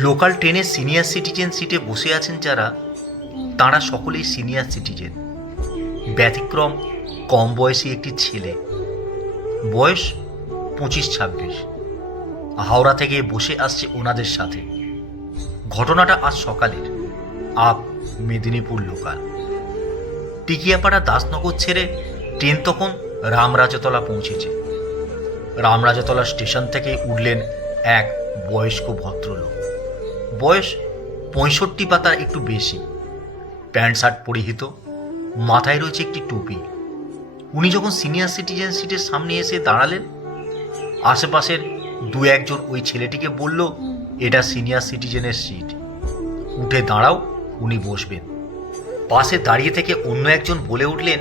Local ট্রেনে senior citizen সিটে বসে আছেন যারা, তাঁরা সকলেই সিনিয়র সিটিজেন। ব্যতিক্রম কম বয়সী একটি ছেলে, বয়স 25-26, হাওড়া থেকে বসে আসছে ওনাদের সাথে। ঘটনাটা আজ সকালের, আপ মেদিনীপুর লোকাল। টিকিয়াপাড়া দাসনগর ছেড়ে ট্রেন তখন রামরাজতলা পৌঁছেছে। রামরাজতলা স্টেশন থেকে উঠলেন এক বয়স্ক ভদ্রলোক, বয়স 65 বা তার একটু বেশি, প্যান্ট শার্ট পরিহিত, মাথায় রয়েছে একটি টুপি। উনি যখন সিনিয়র সিটিজেন সিটের সামনে এসে দাঁড়ালেন, আশেপাশের দু একজন ওই ছেলেটিকে বলল, এটা সিনিয়র সিটিজেনের সিট, উঠে দাঁড়াও, উনি বসবেন। পাশে দাঁড়িয়ে থেকে অন্য একজন বলে উঠলেন,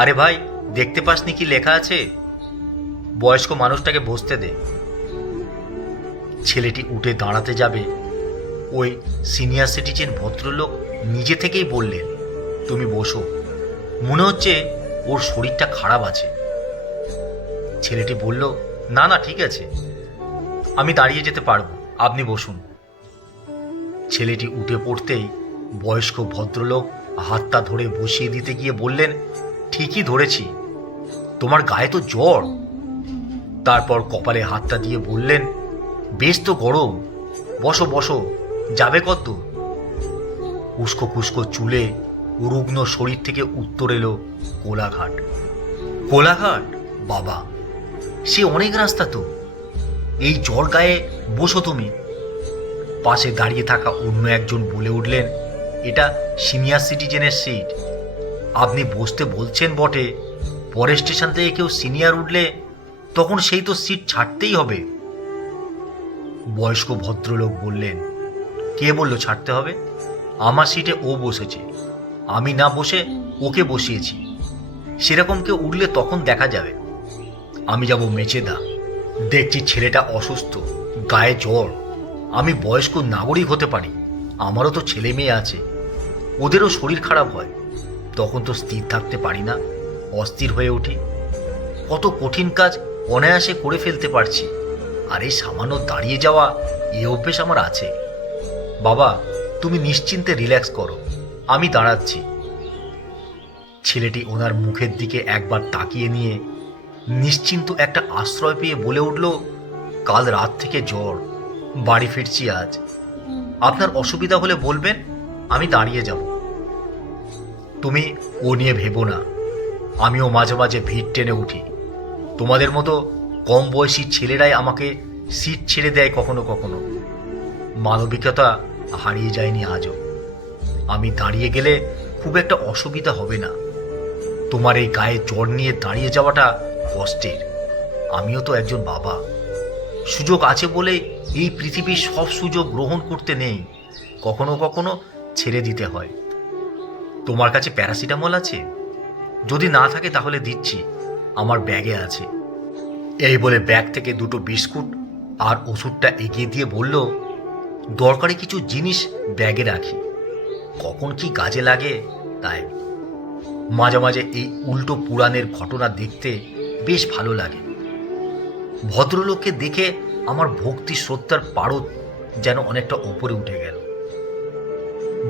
আরে ভাই, দেখতে পাসনি কি লেখা আছে? বয়স্ক মানুষটাকে বসতে দে। ছেলেটি উঠে দাঁড়াতে যাবে, ওই সিনিয়র সিটিজেন ভদ্রলোক নিজে থেকেই বললেন, তুমি বসো, মনে হচ্ছে ওর শরীরটা খারাপ আছে। ছেলেটি বলল, না না, ঠিক আছে, আমি দাঁড়িয়ে যেতে পারবো, আপনি বসুন। ছেলেটি উঠে পড়তেই বয়স্ক ভদ্রলোক হাতটা ধরে বসিয়ে দিতে গিয়ে বললেন, ঠিকই ধরেছি, তোমার গায়ে তো জ্বর। তারপর কপালে হাতটা দিয়ে বললেন, বেশ তো গরম, বসো বসো, যাবে কত? উস্কো খুস্কো চুলে রুগ্ন শরীর থেকে উত্তর এলো কোলাঘাট। কোলাঘাট? বাবা, সে অনেক রাস্তা তো, এই জ্বর গায়ে বসো তুমি। পাশে দাঁড়িয়ে থাকা অন্য একজন বলে উঠলেন, এটা সিনিয়র সিটিজেনের সিট, আপনি বসতে বলছেন বটে, পরের স্টেশন থেকে কেউ সিনিয়র উঠলে তখন সেই তো সিট ছাড়তেই হবে। বয়স্ক ভদ্রলোক বললেন, কে বলল ছাড়তে হবে? আমার সিটে ও বসেছে, আমি না বসে ওকে বসিয়েছি, সেরকম কেউ উঠলে তখন দেখা যাবে। আমি যাব মেচেদা, দেখছি ছেলেটা অসুস্থ, গায়ে জ্বর, আমি বয়স্ক নাগরিক হতে পারি, আমারও তো ছেলে মেয়ে আছে, ওদেরও শরীর খারাপ হয়, তখন তো স্থির থাকতে পারি না, অস্থির হয়ে উঠি। কত কঠিন কাজ অনায়াসে করে ফেলতে পারছি, আর এই সামান্য দাঁড়িয়ে যাওয়া, এ অভ্যেস আমার আছে। বাবা, তুমি নিশ্চিন্তে রিল্যাক্স করো, আমি দাঁড়াচ্ছি। ছেলেটি ওনার মুখের দিকে একবার তাকিয়ে নিয়ে নিশ্চিন্ত একটা আশ্রয় পেয়ে বলে উঠল, কাল রাত থেকে জ্বর, বাড়ি ফিরছি আজ, আপনার অসুবিধা হলে বলবেন, আমি দাঁড়িয়ে যাব। তুমি ও নিয়ে ভেবো না, আমিও মাঝে মাঝে ভিড় টেনে উঠি, তোমাদের মতো কম বয়সী ছেলেরাই আমাকে সিট ছেড়ে দেয় কখনো কখনো। মানবিকতা হারিয়ে যায়নি আজও। আমি দাঁড়িয়ে গেলে খুব একটা অসুবিধা হবে না। তোমার এই গায়ে জ্বর নিয়ে দাঁড়িয়ে যাওয়াটা কষ্টের, আমিও তো একজন বাবা। সুযোগ আছে বলে এই পৃথিবীর সব সুযোগ গ্রহণ করতে নেই, কখনো কখনো ছেড়ে দিতে হয়। তোমার কাছে প্যারাসিটামল আছে? যদি না থাকে তাহলে দিচ্ছি, আমার ব্যাগে আছে। এই বলে ব্যাগ থেকে দুটো বিস্কুট আর ওষুধটা এগিয়ে দিয়ে বলল, দরকারি কিছু জিনিস ব্যাগে রাখি, কখন কি কাজে লাগে তাই। মাঝে মাঝে এই উল্টো পুরাণের ঘটনা দেখতে বেশ ভালো লাগে। ভদ্রলোককে দেখে আমার ভক্তি শ্রদ্ধার পারদ যেন অনেকটা ওপরে উঠে গেল।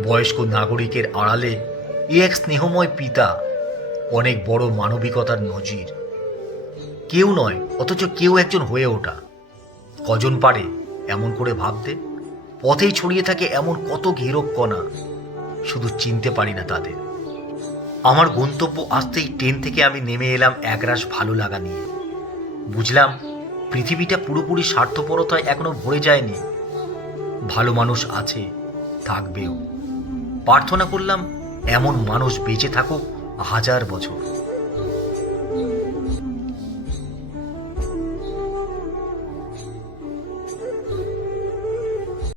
বয়স্ক নাগরিকের আড়ালে এ এক স্নেহময় পিতা, অনেক বড় মানবিকতার নজির। কেউ নয়, অথচ কেউ একজন হয়ে ওঠা। কজন পারে এমন করে ভাবতে? পথেই ছড়িয়ে থাকে এমন কত ঘেরক কণা, শুধু চিনতে পারি না তাদের। আমার গন্তব্য আসতেই ট্রেন থেকে আমি নেমে এলাম একরাশ ভালো লাগা নিয়ে। বুঝলাম পৃথিবীটা পুরোপুরি স্বার্থপরতায় এখনো ভরে যায়নি, ভালো মানুষ আছে, থাকবেও। প্রার্থনা করলাম এমন মানুষ বেঁচে থাকুক 1000 বছর।